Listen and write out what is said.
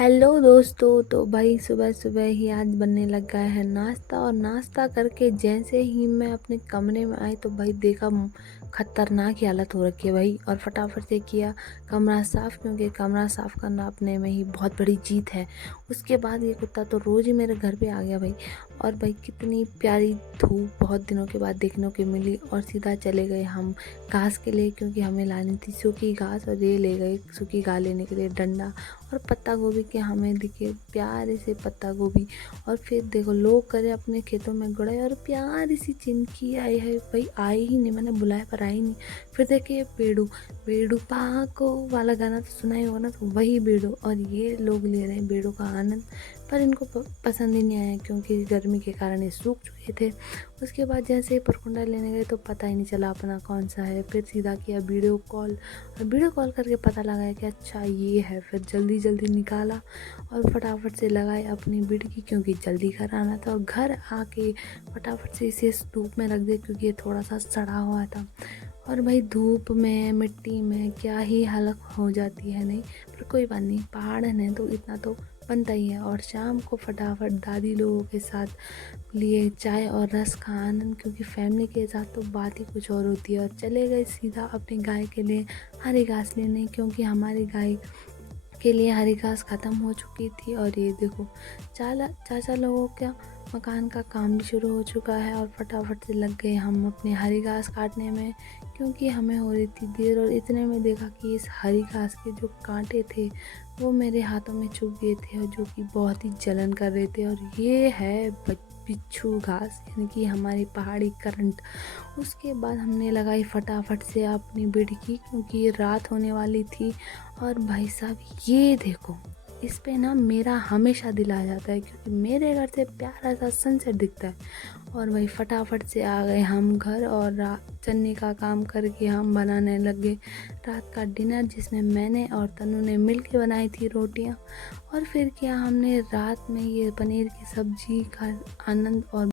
Hello दोस्तों। तो भाई सुबह सुबह ही आज बनने लगा है नाश्ता। और नाश्ता करके जैसे ही मैं अपने कमरे में आई तो भाई देखा खतरनाक ही हालत हो रखी है भाई। और फटाफट से किया कमरा साफ़, क्योंकि कमरा साफ़ करना अपने में ही बहुत बड़ी जीत है। उसके बाद ये कुत्ता तो रोज़ ही मेरे घर पे आ गया भाई। और भाई कितनी प्यारी धूप बहुत दिनों के बाद देखने को मिली। और सीधा चले गए हम घास के लिए, क्योंकि हमें लानी थी सूखी घास। और ये ले गए सूखी घास लेने के लिए डंडा और पत्ता गोभी के। हमें दिखे प्यारे से पत्ता गोभी। और फिर देखो लोग करे अपने खेतों में गुड़ाई और प्यारी सी चिंकी आई है भाई, आई ही नहीं, मैंने बुलाया पर आई नहीं। फिर देखे बेड़ू, बेड़ू पाको वाला गाना तो सुना ही होगा ना, तो वही बेड़ू। और ये लोग ले रहे हैं बेड़ू का आनंद, पर इनको पसंद ही नहीं आया, क्योंकि गर्मी के कारण ये सूख चुके थे। उसके बाद जैसे परकुंडा लेने गए तो पता ही नहीं चला अपना कौन सा है। फिर सीधा किया वीडियो कॉल, और वीडियो कॉल करके पता लगाया कि अच्छा ये है। फिर जल्दी जल्दी निकाला और फटाफट से लगाई अपनी बिड़की, क्योंकि जल्दी घर आना था। और घर आके फटाफट से इसे धूप में रख दिया, क्योंकि ये थोड़ा सा सड़ा हुआ था। और भाई धूप में मिट्टी में क्या ही हालत हो जाती है, नहीं पर कोई बात नहीं, पहाड़ है तो इतना तो बनता ही है। और शाम को फटाफट दादी लोगों के साथ लिए चाय और रस का आनंद, क्योंकि फैमिली के साथ तो बात ही कुछ और होती है। और चले गए सीधा अपनी गाय के लिए हरी घास लेने, क्योंकि हमारी गाय के लिए हरी घास ख़त्म हो चुकी थी। और ये देखो चाचा लोगों का मकान का काम भी शुरू हो चुका है। और फटाफट से लग गए हम अपनी हरी घास काटने में, क्योंकि हमें हो रही थी देर। और इतने में देखा कि इस हरी घास के जो कांटे थे वो मेरे हाथों में चुभ गए थे, और जो कि बहुत ही जलन कर रहे थे। और ये है बिच्छू घास, यानी कि हमारी पहाड़ी करंट। उसके बाद हमने लगाई फटाफट से अपनी बिड़की, क्योंकि ये रात होने वाली थी। और भाई साहब ये देखो, इस पे ना मेरा हमेशा दिल आ जाता है, क्योंकि मेरे घर से प्यारा सा सनसेट दिखता है। और भाई फटाफट से आ गए हम घर, और चन्नी का काम करके हम बनाने लगे रात का डिनर, जिसमें मैंने और तनु ने मिल के बनाई थी रोटियां। और फिर किया हमने रात में ये पनीर की सब्जी का आनंद। और